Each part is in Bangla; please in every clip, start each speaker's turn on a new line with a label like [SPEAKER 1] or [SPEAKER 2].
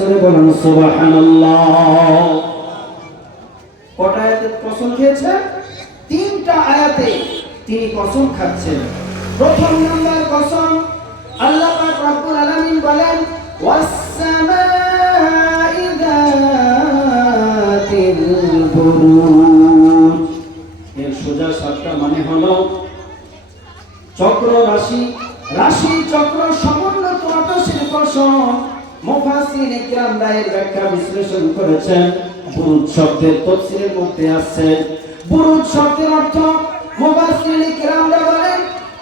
[SPEAKER 1] সরে বলুন, সুবহানাল্লাহ। কটা আয়াতে কসম খেয়েছে? তিনটা আয়াতে তিনি কসম খাচ্ছেন। প্রথম কসম, আল্লাহ পাক রব্বুল আলামিন বলেন, ওয়াস-সামাই বুরুজ। এর সোজা সাতটা মানে হলো চক্র রাশি রাশি চক্র সমুন্নত আকাশের কসম। মুফাসসিরিন ইকরাম রায়ের ব্যাখ্যা বিশ্লেষণ করেছেন। বুরুজ শব্দের তাফসীরের মধ্যে আছে। বুরুজ শব্দের অর্থ মুফাসসিরিন ইকরামরা বলেন,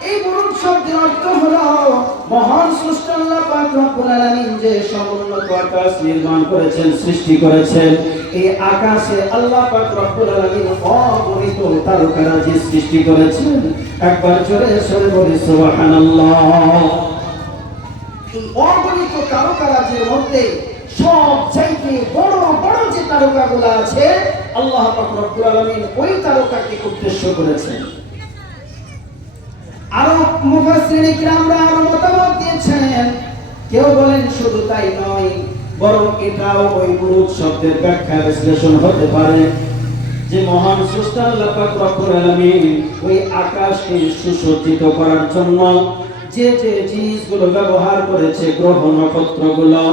[SPEAKER 1] এই বুরুজ শব্দের অর্থ হলো মহান স্রষ্টা আল্লাহ পাক রব্বুল আলামিন যে সমুন্নত আকাশ নির্মাণ করেছেন, সৃষ্টি করেছেন। এই আকাশে আল্লাহ পাক রব্বুল আলামিন অগণিত তারকারাজি সৃষ্টি করেছেন। একবার জোরে সরে বলি, সুবহানাল্লাহ। এই অগণিত তারকারাজির মধ্যে সব চাইতে বড় বড় যে তারকাগুলো আছে, আল্লাহ আলামিন ওই তারকাকে উদ্দেশ্য করেছেন। আরও আরও মতামত দিয়েছেন। কেউ বলেন শুধু তাই নয়, বরং এটাও ওই বুরুজ শব্দের ব্যাখ্যা বিশ্লেষণ হতে পারে যে মহান স্রষ্টা আল্লাহ পাক রব্বুল আলামিন ওই আকাশকে সুসজ্জিত করার জন্য যে যে জিনিসগুলো ব্যবহার করেছে গ্রহ নক্ষত্রগুলো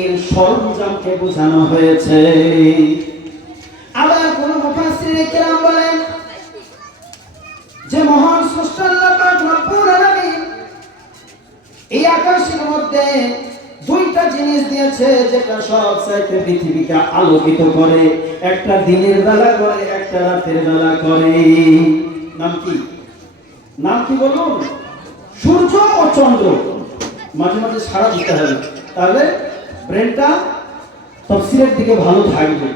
[SPEAKER 1] এর সরঞ্জামকে বোঝানো হয়েছে। আবার কোন মুফাসসিরিন কেরাম বলেন, যে মহান স্রষ্টা আল্লাহ পাক রব্বুল আলামিন এই আকাশের মধ্যে দুইটা জিনিস দিয়েছে, যেটা সব পৃথিবীকে আলোকিত করে। একটা দিনের বেলা করে, একটা রাতের বেলা করে। নাম কি? নাম কি বলুন? সূর্য ও চন্দ্র। মাঝে মাঝে সারা দিতে হবে। তাহলে ব্রেনটা তফসিলের দিকে ভালো থাকবে।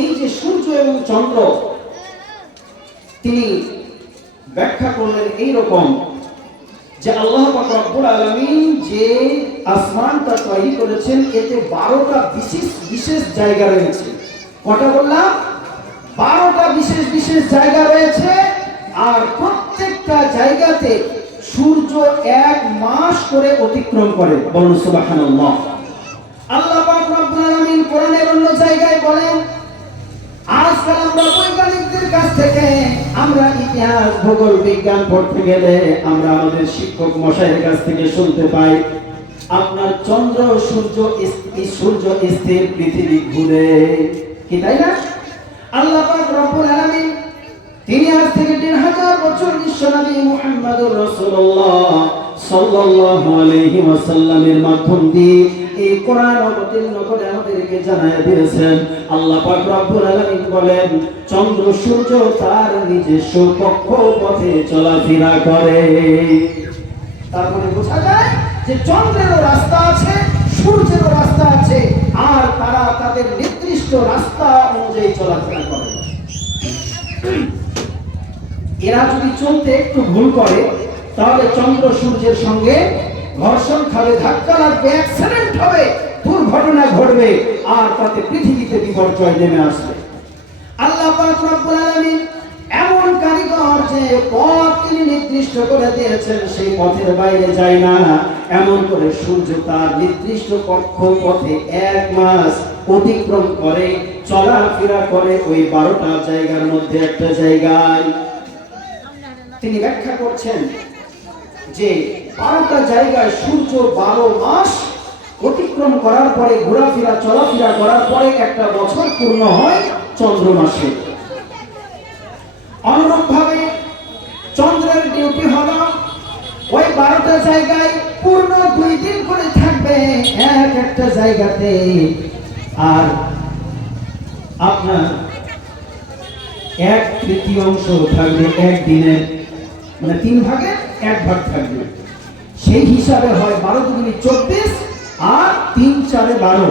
[SPEAKER 1] এই যে সূর্য এবং চন্দ্র, তিনি ব্যাখ্যা করলেন এই রকম যে আল্লাহ রব্বুল আলামিন যে আসমানটা তৈরি করেছেন, এতে বারোটা বিশেষ বিশেষ জায়গা রয়েছে। কটা বললাম? বারোটা বিশেষ বিশেষ জায়গা রয়েছে। আর প্রত্যেকটা জায়গাতে সূর্য এক মাস করে অতিক্রম করে। বলুন আল্লাহ কোরআনের অন্য জায়গায় বলেন আজকাল আমরা বৈজ্ঞানিকদের কাছ থেকে আমরা ইতিহাস, ভূগোল, বিজ্ঞান পড়তে গেলে আমরা আমাদের শিক্ষক মশাইয়ের কাছ থেকে শুনতে পাই, আপনার চন্দ্র, সূর্য সূর্য স্থির পৃথিবী ঘুরে। কি, তাই না? আল্লাহ রব্বুল তিনি আজ থেকে দেড় হাজার বছর বিশ্বনবী মুহাম্মদুর রাসূলুল্লাহ সাল্লাল্লাহু আলাইহি ওয়াসাল্লামের মাধ্যম দিয়ে এই কোরআন অবতীর্ণ করে আমাদেরকে জানায় দিয়েছেন। আল্লাহ পাক রব্বুল আলামিন বলেন, চন্দ্র, সূর্য তার নিজস্ব কক্ষপথে চলাফেরা করে। তারপরে বোঝা যায় যে চন্দ্রেরও রাস্তা আছে, সূর্যেরও রাস্তা আছে, আর তারা তাদের নির্দিষ্ট রাস্তা অনুযায়ী চলাফেরা করে। এরা যদি চলতে একটু ভুল করে, তাহলে চন্দ্র সূর্যের সঙ্গে ঘর্ষণ খাবে ধাক্কা লাগবে অ্যাক্সিডেন্ট হবে, দুর্ঘটনা ঘটবে, আর তাতে পৃথিবীতে বিপর্যয় নেমে আসবে। আল্লাহ পাক রব্বুল এমন কারিগর যে পথ তিনি নির্দিষ্ট করে দিয়েছেন, সেই পথের বাইরে যায় না। এমন করে সূর্য তার নির্দিষ্ট কক্ষ পথে এক মাস অতিক্রম করে, চলাফেরা করে ওই বারোটা জায়গার মধ্যে একটা জায়গায়। তিনি ব্যাখ্যা করছেন যে বারোটা জায়গায় সূর্য বারো মাস অতিক্রম করার পরে ঘোরাফেরা, চলাফেরা করার পরে একটা বছর পূর্ণ হয় চন্দ্র মাসে। চন্দ্রের ডিউটি হলো ওই বারোটা জায়গায় পূর্ণ দুই দিন করে থাকবে এক একটা জায়গাতে। আর আপনার এক তৃতীয়াংশ থাকবে একদিনের মানে তিন ভাগে এক ভাগ থাকবে। সেই হিসাবে হয় বারো দুগুনি চব্বিশ আর তিন চারে বারো।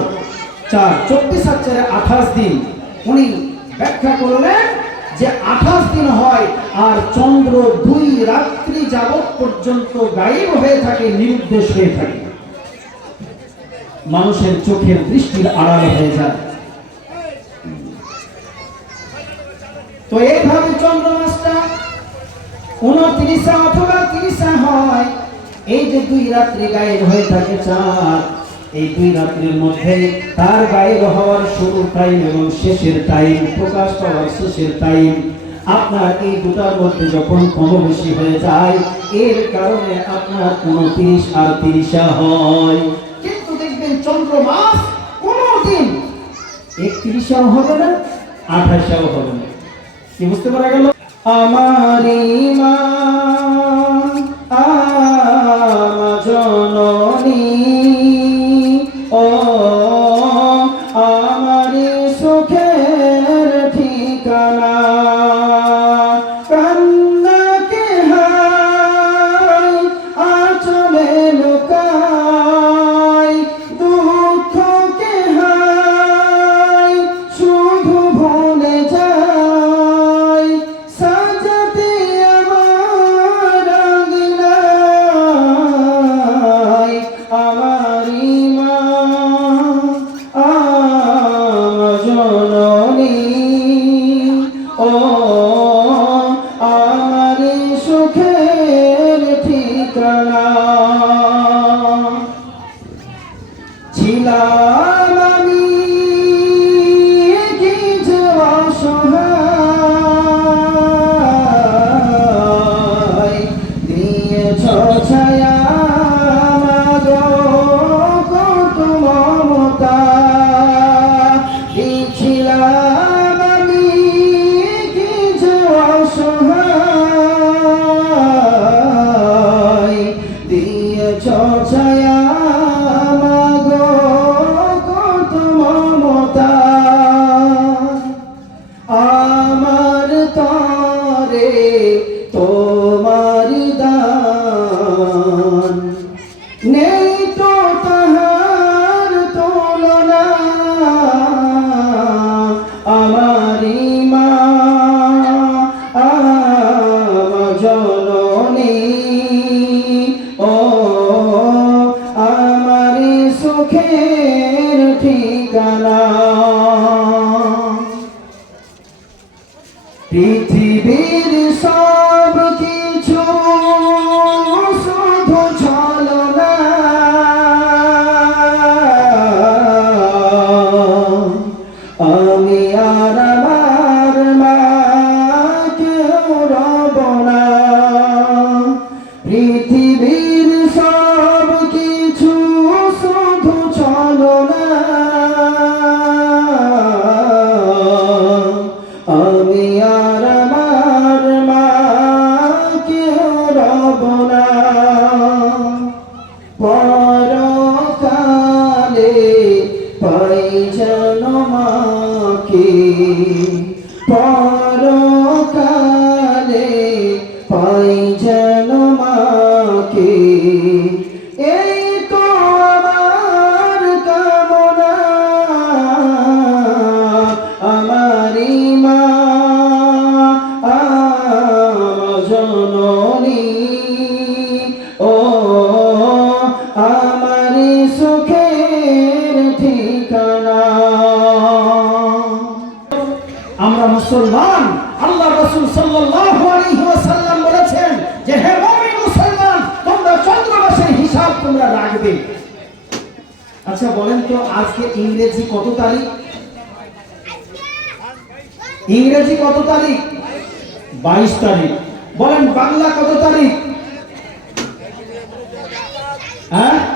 [SPEAKER 1] চার, চব্বিশ আর চারে আঠাশ দিন। উনি ব্যাখ্যা করলেন যে আঠাশ দিন হয় আর চন্দ্র দুই রাত্রি যাবৎ পর্যন্ত গায়েব হয়ে থাকে নিরুদ্দেশ হয়ে থাকে। মানুষের চোখের দৃষ্টির আড়াল হয়ে যায়। তো এইভাবে চন্দ্র মাসটা উনত্রিশা অথবা তিরিশা হয়। এই যে দুই রাত্রি গায়েব হয়ে থাকে চাঁদ, এই দুই রাত্রির মধ্যে তার গায়েব হওয়ার শুরু টাইম এবং শেষের টাইম প্রকাশ পাওয়ার শেষের টাইম আপনার এই দুটার মধ্যে যখন কম বেশি হয়ে যায়, এর কারণে আপনার উনত্রিশ আর তিরিশা হয়। কিন্তু দেখবেন চন্দ্র মাস কোনো দিন একত্রিশাও হবে না, আঠাশাও হবে না। কি বুঝতে পারা গেল? আমার ইমান আমরা মুসলমান, আল্লাহ রাসূল সাল্লাল্লাহু বলেছেন যে, হে মুসলমান, তোমরা চন্দ্রমাসের হিসাব তোমরা রাখবে। আচ্ছা বলেন তো, আজকে ইংরেজি কত তারিখ? ইংরেজি কত তারিখ? বাইশ তারিখ। বলেন, বাংলা কত তারিখ? হ্যাঁ?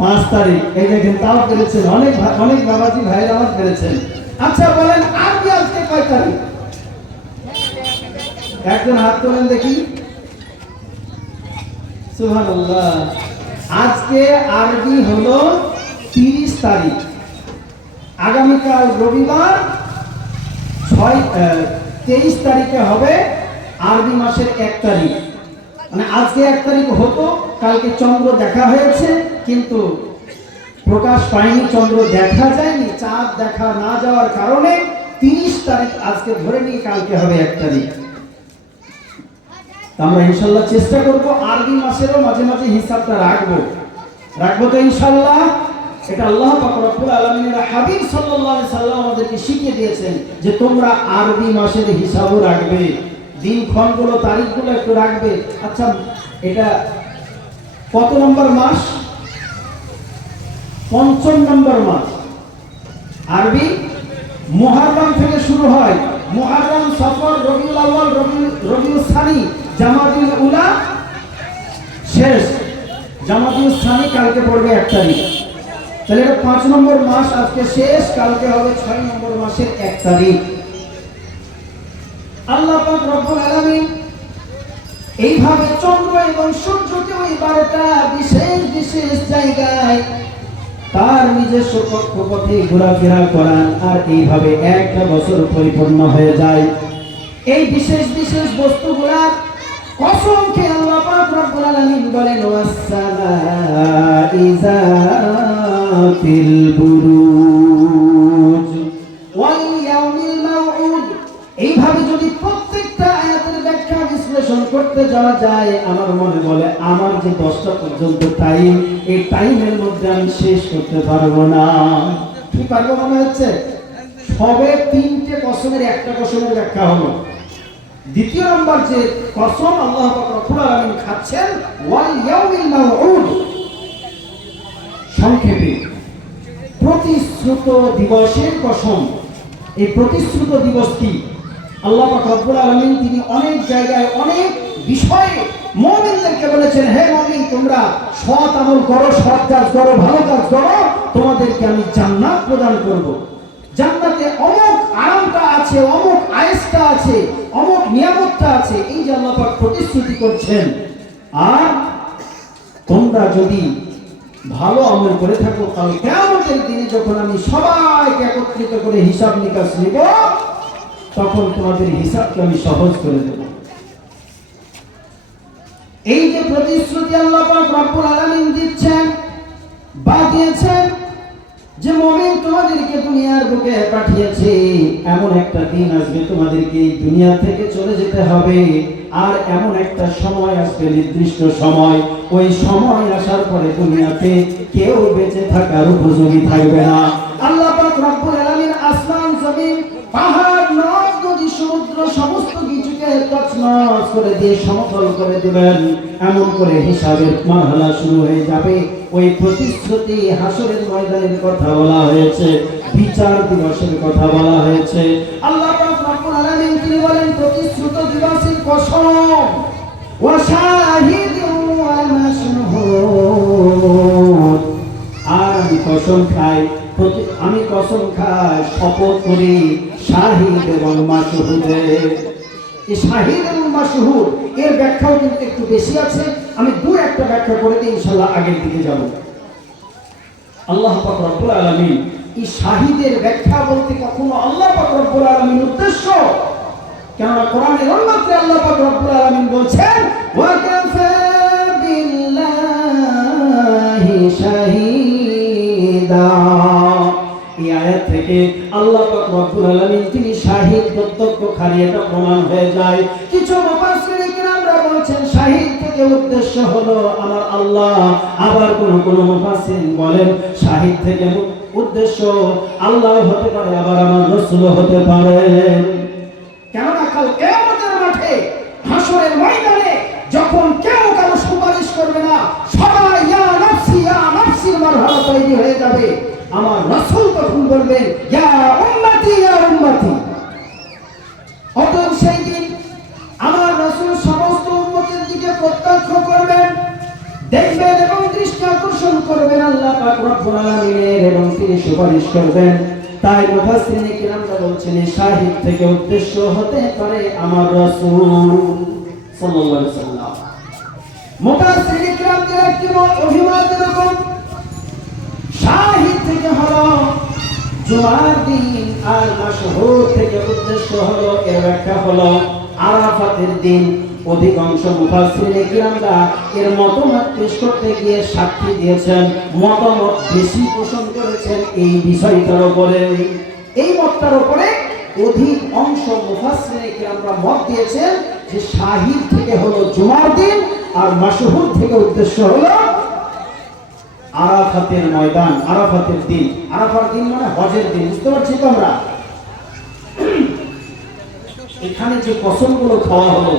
[SPEAKER 1] পাঁচ তারিখ। এই দেখেন, তাও পেরেছেন অনেক অনেক বাবাজি ভাইরা আমার পেরেছেন আচ্ছা বলেন আরবি আজকে কয় তারিখ? একজন হাত তোলেন দেখি। সুবহানাল্লাহ। আজকে আরবি হলো তিরিশ তারিখ। আগামীকাল রবিবার ছয় তেইশ তারিখে হবে আরবি মাসের এক তারিখ। মানে আজকে এক তারিখ হতো কালকে চন্দ্র দেখা হয়েছে, কিন্তু প্রকাশ পায়নি, চন্দ্র দেখা যায়নি, চাঁদ দেখা না যাওয়ার কারণে তিরিশ তারিখ আজকে ধরে নিয়ে কালকে হবে এক তারিখ। আমরা ইনশাল্লাহ চেষ্টা করব, আরবি মাসেরও মাঝে মাঝে হিসাবটা রাখব। রাখব তো ইনশাল্লাহ। এটা আল্লাহ পাক রব্বুল আলামিনের হাবিব আলাইহি সাল্লাম আমাদেরকে শিখিয়ে দিয়েছেন যে তোমরা আরবি মাসের হিসাবও রাখবে। দিনক্ষণগুলো তারিখগুলো একটু রাখবে। আচ্ছা এটা কত নম্বর মাস? পঞ্চম নম্বর মাস। আরবি, মুহাররম থেকে শুরু হয়। মুহাররম, সফর, রবিউল রবিউল রবিউল সানি, জামাতুল উলা শেষ। জামাতুল সানি কালকে পড়বে এক তারিখ। তাহলে এটা পাঁচ নম্বর মাস আজকে শেষ, কালকে হবে ছয় নম্বর মাসের এক তারিখ। আল্লাহ পাক রব্বুল আলামিন এইভাবে চন্দ্র এবং সূর্যকে ওই বারোটা বিশেষ বিশেষ জায়গায় তার নিজস্ব কক্ষপথে ঘোরাফেরা করান আর এইভাবে একটা বছর পরিপূর্ণ হয়ে যায়। এই বিশেষ বিশেষ বস্তুগুলার কসমকে আল্লাহ পাক রব্বুল আলামিন বলেন বুরুজ। করতে যাওয়া যায়, আমার মনে বলে, আমার যে দশটা পর্যন্ত টাইম এই টাইমের মধ্যে আমি শেষ করতে পারব না। কি পারব মনে হচ্ছে? সবে তিনটে কসমের, একটা কসমের ব্যাখ্যা হলো। দ্বিতীয় নম্বর যে কসম আল্লাহ রব্বুল খাচ্ছেন, ওয়াল ইয়াউমিল মাউউদ। সংক্ষেপে, প্রতিশ্রুত দিবসের কসম। এই প্রতিশ্রুত দিবস কি? আল্লাহ রব্বুল আলামিন তিনি অনেক জায়গায় অনেক বিষয়ে মুমিনদেরকে বলেছেন, হে মুমিন, তোমরা সৎ আমল করো, সৎ কাজ করো, ভালো কাজ করো, তোমাদেরকে আমি জান্নাত প্রদান করব। জান্নাতে অমুক আরামটা আছে, অমুক আয়েসটা আছে, অমুক নিয়ামতটা আছে, এই যে আল্লাহ প্রতিশ্রুতি করছেন। আর তোমরা যদি ভালো আমল করে থাকো, তাহলে কেমন দিনে যখন আমি সবাইকে একত্রিত করে হিসাব নিকাশ নিব তখন তোমাদের হিসাবকে আমি সহজ করে দেব। এই যে প্রতিশ্রুতি আল্লাহ রব্বুল দিচ্ছেন, বা দিয়েছেন, যে মমিন তোমাদেরকে দুনিয়ার বুকে পাঠিয়েছে, এমন একটা দিন আসবে তোমাদেরকে দুনিয়া থেকে চলে যেতে হবে, আর এমন একটা সময় আসবে, নির্দিষ্ট সময়। ওই সময় আসার পরে দুনিয়াতে কেউ বেঁচে থাকার উপযোগী থাকবে না। তছনছ করে দিয়ে সমতল করে দিবেন। এমন করে হিসাবের মাহালা শুরু হয়ে যাবে। ওই প্রতিশ্রুতি হাসরের ময়দানের কথা বলা হয়েছে, বিচার দিবসের কথা বলা হয়েছে। আল্লাহ আলামিন তিনি বলেন, প্রতিশ্রুত দিবসের কসম আর আমি কসম খাই আমি কসম খাই, শপথ করি শাহিদ এবং এই শাহিদ এবং মাসহুদ এর ব্যাখ্যাও কিন্তু একটু বেশি আছে। আমি দু একটা ব্যাখ্যা করে দিই ইনশাল্লাহ আগের দিকে যাব। আল্লাহ রব্বুল আলামিন এই শাহিদের ব্যাখ্যা বলতে কখনো আল্লাহ রব্বুল আলামিন উদ্দেশ্য? কেননা কোরআনের অন্যত্রে আল্লাহ রব্বুল আলামিন বলছেন শাহিদা। এই আয়াত থেকে আল্লাহ রব্বুল আলামিন, তিনি শাহিদ প্রত্যক্ষখানি এটা প্রমাণ হয়ে যায়। কিছু মুফাসসির কিরামরা বলছেন, শাহিদ থেকে উদ্দেশ্য হলো আমার আল্লাহ। আবার কোন কোন মুফাসসির বলেন, শাহিদ থেকে উদ্দেশ্য আল্লাহ হতে পারে, আবার আমার রাসূল হতে পারে। কেননা কাল কেয়ামতের মাঠে হাসরের ময়দানে যখন কেউ কারও সুপারিশ করবে না, সবাই ইয়া নাফসি, ইয়া নাফসির মারহালা তৈরি হয়ে যাবে। আমার রাসূল তখন বলবেন, ইয়া উম্মতি অতএব সেই দিন আমার রাসূল সমস্ত দিকে প্রত্যক্ষ করবেন, দেখবেন এবং দৃষ্টি আকর্ষণ করবেন, আল্লাহ পাক এবং তিনি সুপারিশ করবেন। তাই মুফাসসিরিন কিরামরা বলছেন এই থেকে উদ্দেশ্য হতে পারে আমার রাসূল। সাল্লাল্লাহু আলাইহি সাল্লাম মুফাসসিরিন কিরামদের একটি অভিমত এরকম শাহিদ থেকে হলো জুমার দিন আর মাসহুর থেকে উদ্দেশ্য হলো এর ব্যাখ্যা হলো আরাফাতের দিন। অধিকাংশ মুফাসসিরিনে কিরামরা এর মতামত পেশ করতে গিয়ে সাক্ষী দিয়েছেন, মতামত বেশি পোষণ করেছেন এই বিষয়টার উপরে। এই মতটার উপরে অধিক অংশ মুফাসসিরিনে কিরামরা মত দিয়েছেন যে শাহিদ থেকে হলো জুমার দিন আর মাসহুর থেকে উদ্দেশ্য হলো আরাফাতের ময়দান, আরাফাতের দিন। আরাফার দিন মানে হজের দিন, বুঝতে পারছি তো আমরা এখানে যে কসমগুলো খাওয়া হলো,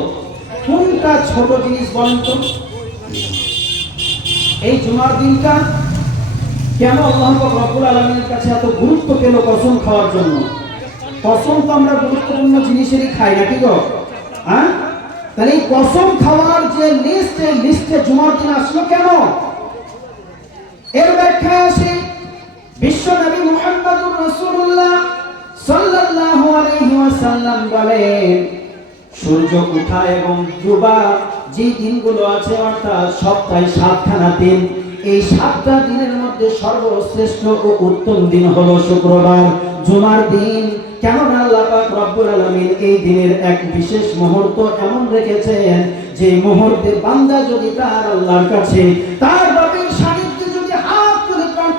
[SPEAKER 1] কোনটা ছোট জিনিস বলেন তো? এই জুমার দিনটা কেন আল্লাহ রব্বুল আলমীর কাছে এত গুরুত্ব পেল কসম খাওয়ার জন্য? কসম তো আমরা গুরুত্বপূর্ণ জিনিসেরই খাই, নাকি গো? হ্যাঁ? তাহলে এই কসম খাওয়ার যে লিস্ট এই লিস্টে জুমার দিন আসলো কেন? এর ব্যাখ্যা বিশ্ব নবী রাসূলুল্লাহ সাল্লাল্লাহু আলাইহি ওয়াসাল্লাম বলেন, সূর্য এবং ডুবা যে দিনগুলো আছে, অর্থাৎ সপ্তাহে সাতখানা দিন, এই সাতটা দিনের মধ্যে সর্বশ্রেষ্ঠ ও উত্তম দিন হলো শুক্রবার, জুমার দিন। কেমন আল্লাহ পাক রব্বুল আলামিন এই দিনের এক বিশেষ মুহূর্ত এমন রেখেছেন, যে মুহূর্তে বান্দা যদি তার আল্লাহর কাছে তার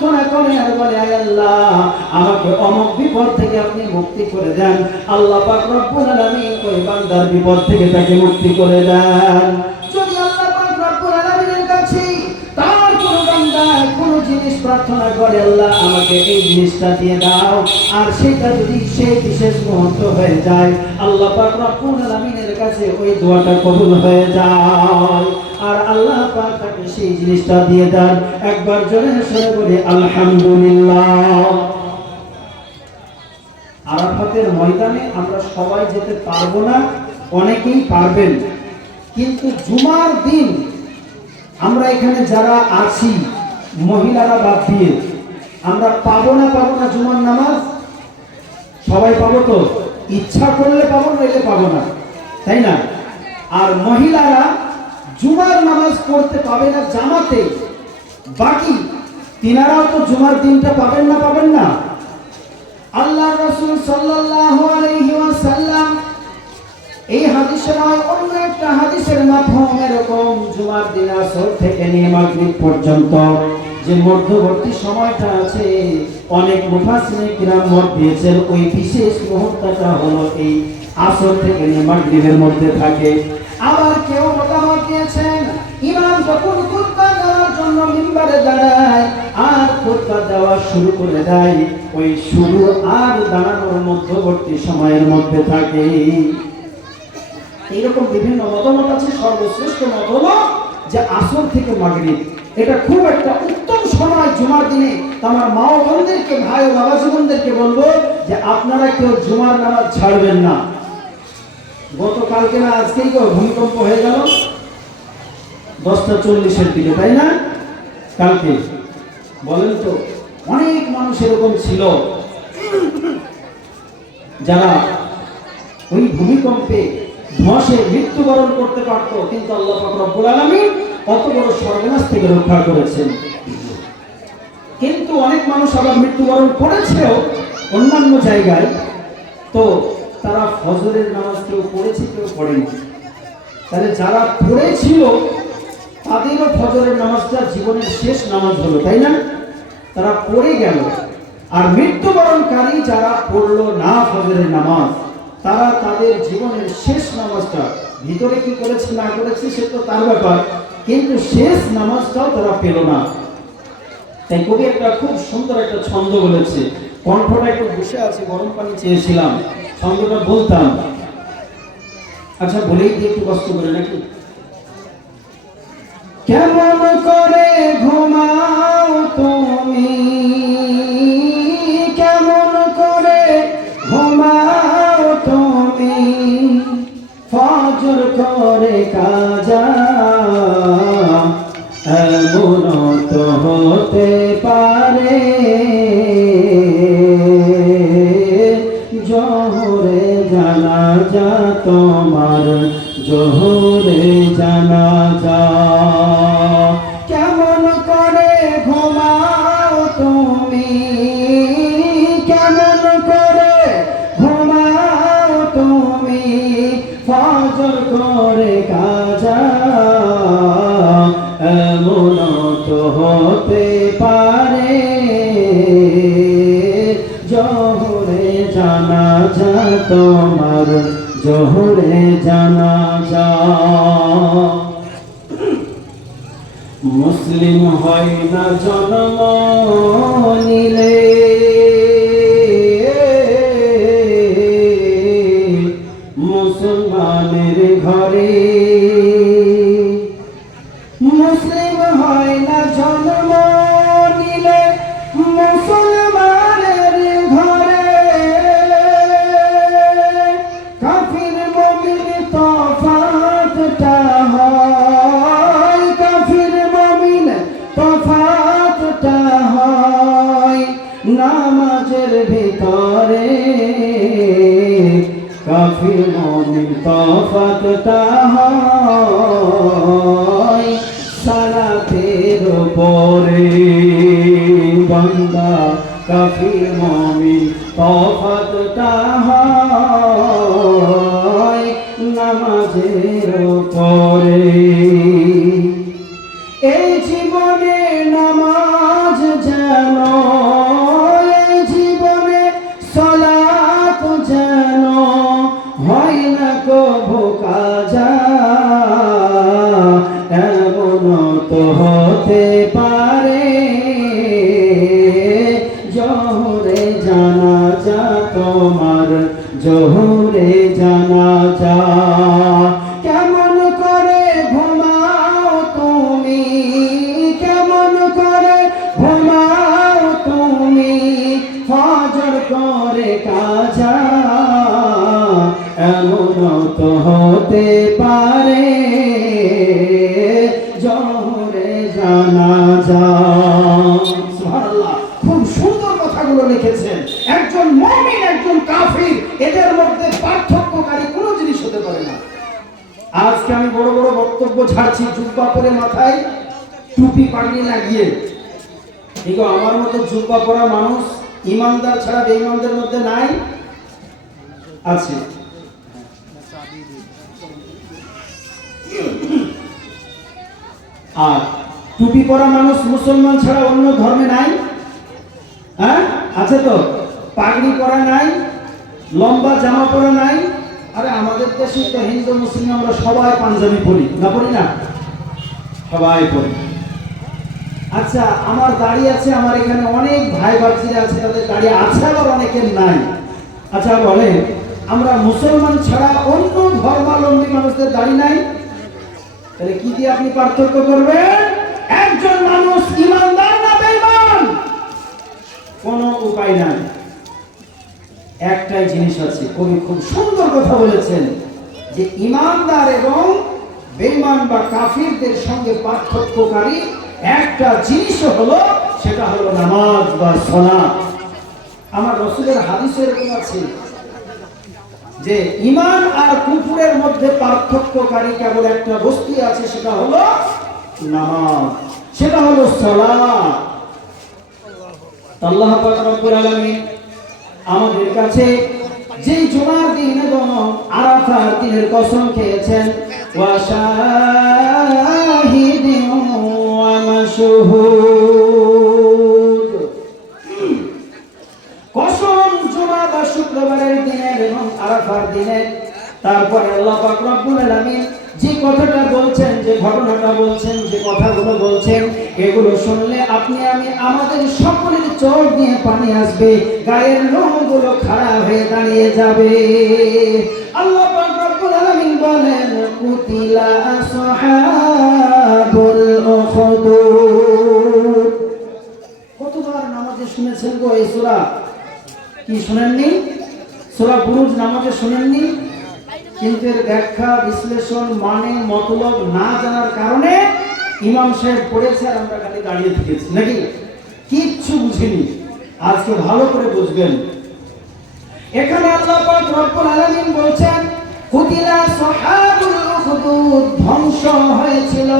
[SPEAKER 1] প্রার্থনা করে আর বলে আল্লাহ, আমাকে অমুক বিপদ থেকে আপনি মুক্তি করে দেন। আল্লাহ পাক রব্বুল আলামিন ওই বান্দার বিপদ থেকে তাকে মুক্তি করে দেন। যদি আল্লাহ পাক রব্বুল আলামিনের কাছে তার কোন বান্দা, কোন জিনিস প্রার্থনা করে, আল্লাহ, আমাকে এই জিনিসটা দিয়ে দাও। আর সেটা যদি সেই বিশেষ মুহূর্ত হয়ে যায়, আল্লাহ পাক রব্বুল আলামিনের কাছে ওই দোয়াটা কবুল হয়ে যায়। আর আল্লাহ পাক সেই জিনিসটা দিয়ে দেন। একবার জোরে বলি, আলহামদুলিল্লাহ। আরাফাতের ময়দানে আমরা সবাই যেতে পারব না, অনেকেই পারবেন। কিন্তু জুমার দিন আমরা এখানে যারা আছি, মহিলারা বাদ দিয়ে, আমরা পাবো না পাবো না জুমার নামাজ? সবাই পাবো তো? ইচ্ছা করলে পাবো, নইলে পাবো না। তাই না? আর মহিলারা জুমার নামাজ পড়তে পাবে না জামাতে। বাকি, তিনারাও তো জুমার দিনটা পাবেন না পাবেন না। আল্লাহ রাসূল ওয়াসাল্লাম এই হাদিসের নয়, অন্য একটা হাদিসের মাধ্যম এরকম জুমার দিন আসর থেকে নিয়ে মাগরিব পর্যন্ত যে মধ্যবর্তী সময়টা আছে, অনেক মুফাসসিরিন কিরাম মত দিয়েছেন, ওই বিশেষ মুহূর্তটা হলো এই আসর থেকে নিয়ে মাগরিবের মধ্যে থাকে। আবার কেউ মতামত দিয়েছেন। ইমাম যখন খুতবা দেওয়ার জন্য মিম্বারে দাঁড়ায়, আর খুতবা দেওয়া শুরু করে দেয়। ওই শুরু আর দাঁড়ানোর মধ্যবর্তী সময়ের মধ্যে থাকে। এইরকম বিভিন্ন মতামত আছে, সর্বশ্রেষ্ঠ মত হলো যে আসর থেকে মাগরিব। এটা খুব একটা উত্তম সময় জুমার দিনে। আমার মা বোনদেরকে, ভাই ও বাবা জীবনদেরকে বলব যে আপনারা কেউ জুমার নামাজ ছাড়বেন না। গতকালকে না, আজকেই তো ভূমিকম্প হয়ে গেল। দশটা চল্লিশের দিকে, তাই না? কালকে। বলেন তো, অনেক মানুষ এরকম ছিল। যারা ওই ভূমিকম্পে ধসে মৃত্যুবরণ করতে পারতো, কিন্তু আল্লাহ রব্বুল আলামিন কত বড় সর্বনাশ থেকে রক্ষা করেছেন। কিন্তু অনেক মানুষ আবার মৃত্যুবরণ করেছেও অন্যান্য জায়গায়। তো তারা ফজরের নামাজ কেউ পড়েছে, কেউ পড়েনি। তাহলে যারা পড়েছিল তাদেরও ফজরের নামাজটা জীবনের শেষ নামাজ হলো, তাই না? তারা পড়ে গেল। আর মৃত্যুবরণকারী যারা পড়ল না ফজরের নামাজ, তারা তাদের জীবনের শেষ নামাজটা, ভিতরে কি করেছে, না করেছে, সে তো তার ব্যাপার, কিন্তু শেষ নামাজটাও তারা পেল না। তাই কবি একটা খুব সুন্দর একটা ছন্দ বলেছে, কণ্ঠটা একটু বসে আছে, গরম পানি চেয়েছিলাম, ছন্দটা বলতাম। আচ্ছা বলেই দিয়ে একটু কষ্ট করে নাকি? কেমন করে জানা যা তোমার জোহরে জানা যা মুসলিম হয় না জন্ম নিলে। মমিন তাহাই সালাতের পরে বান্দা কাফির মমিন তফাত তাহাই নামাজের করে কাজা এমন তো হতে পারে। জহরে জানা যা খুব সুন্দর কথাগুলো লিখেছেন। একজন মুমিন, একজন কাফির, এদের মধ্যে পার্থক্যকারী কোনো জিনিস হতে পারে না। আজকে আমি বড় বড় বক্তব্য ছাড়ছি, জুব্বা পরে মাথায় টুপি পাগড়ি লাগিয়ে। আমার মতো জুব্বা পরা মানুষ ইমানদার ছাড়া বেঈমানদের মধ্যে নাই? আছে। আর টুপি পরা মানুষ মুসলমান ছাড়া অন্য ধর্মে নাই? হ্যাঁ? আছে তো? পাগড়ি পরা নাই? লম্বা জামা পরা নাই? আরে আমাদের দেশে তো হিন্দু, মুসলিম আমরা সবাই পাঞ্জাবি পরি। না পরি না? সবাই পরি। আচ্ছা আমার দাড়ি আছে, আমার এখানে অনেক ভাই ভাতিরা আছে, তাদের দাড়ি আছে, আবার অনেকের নাই। আচ্ছা বলে আমরা মুসলমান ছাড়া অন্য ধর্মাবলম্বী মানুষদের দাড়ি নাই? তাহলে কি দিয়ে আপনি পার্থক্য করবেন? একজন মানুষ ইমানদার না বেঈমান? কোনো উপায় নাই। একটাই জিনিস আছে, কবি খুব সুন্দর কথা বলেছেন যে, ইমানদার এবং বেঈমান বা কাফিরদের সঙ্গে পার্থক্যকারী একটা জিনিস হলো, সেটা হলো নামাজ বা সালাত আমার রসুলের হাদিসে এরকম আছে যে, ইমান আর কুকুরের মধ্যে পার্থক্যকারী কেবল একটা বস্তু আছে, সেটা হলো নামাজ। সেটা হলো সালাত আল্লাহ রব্বুল আলামিন আমাদের কাছে যে জুমার দিন এবং আরাফার দিনের কসম খেয়েছেন, ওয়া শাহিদিন কসম জুমা বা শুক্রবারের দিনের এবং আরাফার দিনের তারপরে আল্লাহ পাক রব্বুল যে কথাটা বলছেন, যে ঘটনাটা বলছেন, যে কথাগুলো বলছেন, এগুলো শুনলে আপনি আমি আমাদের সকলের চোখ দিয়ে পানি আসবে, গায়ের লোমগুলো খাড়া হয়ে দাঁড়িয়ে যাবে। আল্লাহ পাক বলেন, কুতিলা আসহাবুল শুনেছেন গো, এই সূরা, কি শুনেননি? সূরা বুরুজ নামাজে শুনেননি? কিন্তু এর ব্যাখ্যা, বিশ্লেষণ মানে মতলব না জানার কারণে ইমাম সাহেব পড়েছে আর আমরা খালি দাঁড়িয়ে থেকেছি। নাকি? কিচ্ছু বুঝিনি। আজকে ভালো করে বুঝবেন। এখানে আল্লাহ পাক রব্বুল আলামিন বলছেন, কুতিলা সাহাবুল উখদুদ, ধ্বংস হয়েছিল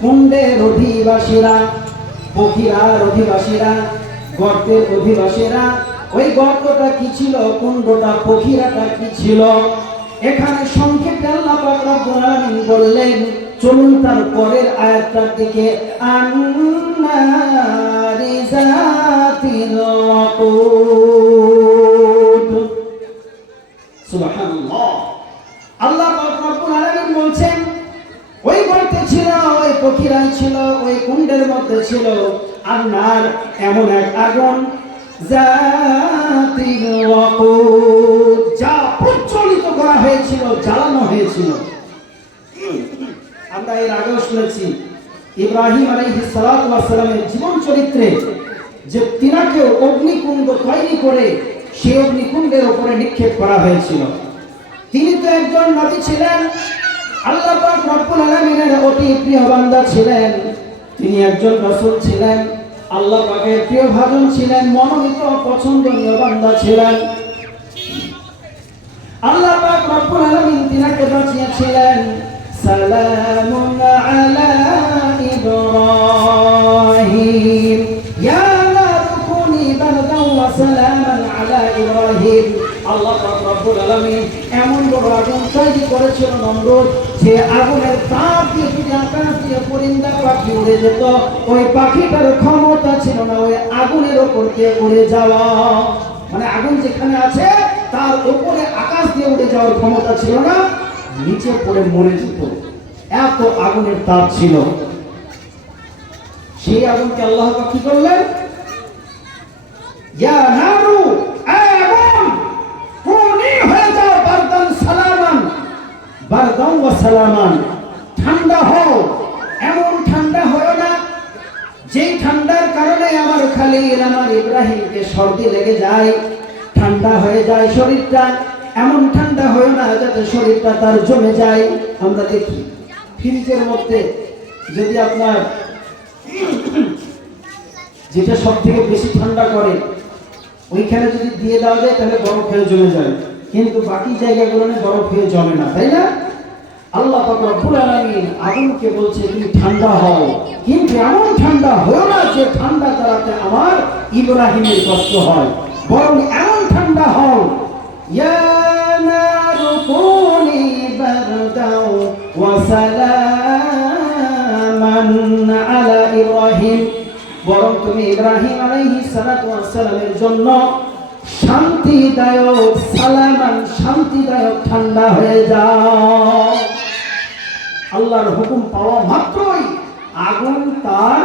[SPEAKER 1] কুণ্ডের অধিবাসীরা পখিরার অধিবাসীরা গর্তের অধিবাসীরা, ওই গর্তটা কি ছিল? কোন গোটা পখিরাটা কি ছিল? এখানে সংক্ষেপে আল্লাহ পাক রব্বুল আলামিন বললেন, চলুন তার পরের আয়াতটার দিকে। আন্নারি জাতিল ওয়াকুদ সুবহানাল্লাহ। আল্লাহ পাক রব্বুল আলামিন বলছেন, ওই গর্তে ছিল, ওই পখিরা ছিল, ওই কুণ্ডের মধ্যে ছিল। আন্নার এমন এক আগুন যা প্রচলিত করা হয়েছিল, জ্বালানো হয়েছিল। আমরা এর আগেও শুনেছি, ইব্রাহিম ওয়াস সালামের জীবন চরিত্রে যে তিনাকে অগ্নিকুণ্ড তৈরি করে সেই অগ্নিকুণ্ডের উপরে নিক্ষেপ করা হয়েছিল। তিনি তো একজন নবী ছিলেন, আল্লাহ রব্বুল আলামিনের অতি প্রিয় বান্দা ছিলেন। তিনি একজন রসুল ছিলেন, আল্লাহ পাকের প্রিয় ভাজন ছিলেন, মনোনীত পছন্দনীয় বান্দা ছিলেন। আল্লাহ পাক রব্বুল আলামিন তিনাকে বাঁচিয়েছিলেন, সালামুন আলা ইব্রাহিম। সালামান আলা ইব্রাহিম। আল্লাহ রব্বুল আলামিন এমন বড় আগুন তৈরি করেছিল নমরুদ, যে আগুনের তাপ দিয়ে যদি আকাশ দিয়ে পরিন্দা পাখি উড়ে যেত। ওই পাখিটার ক্ষমতা ছিল না ওই আগুনের ওপর দিয়ে উড়ে যাওয়া। মানে আগুন যেখানে আছে, তার উপরে আকাশ দিয়ে উঠে যাওয়ার ক্ষমতা ছিল না, নিচে পড়ে মরে যেত। এত আগুনের তাপ ছিল। সেই আগুনকে আল্লাহ কি করলেন? ইয়া নারু আগুন হয়ে যাও বারদান সালামান। বারদান সালামান। ঠান্ডা হও। এমন ঠান্ডা হয় না, যেই ঠান্ডার কারণে আমার খালিল আমার ইব্রাহিমকে সর্দি লেগে যায়। ঠান্ডা হয়ে যায় শরীরটা, এমন ঠান্ডা হয় না যাতে শরীরটা তার জমে যায়। আমরা দেখি, ফ্রিজের মধ্যে যদি আপনার, যেটা সব থেকে বেশি ঠান্ডা করে ওইখানে যদি দিয়ে দেওয়া যায়, তাহলে বরফ হয়ে জমে যায় কিন্তু বাকি জায়গাগুলো বরফ হয়ে জমে না, তাই না? আল্লাহ আগুনকে বলছে, তুমি ঠান্ডা হও। কিন্তু এমন ঠান্ডা হও না যে ঠান্ডা দ্বারাতে আমার ইব্রাহিমের কষ্ট হয়। বরং এমন ঠান্ডা হও, ইয়া আলা ইব্রাহিম। বরং তুমি ইব্রাহিম আলাইহি সালামের জন্য শান্তিদায়ক, সালামান শান্তিদায়ক ঠান্ডা হয়ে যাও। আল্লাহর হুকুম পাওয়া মাত্রই আগুন তার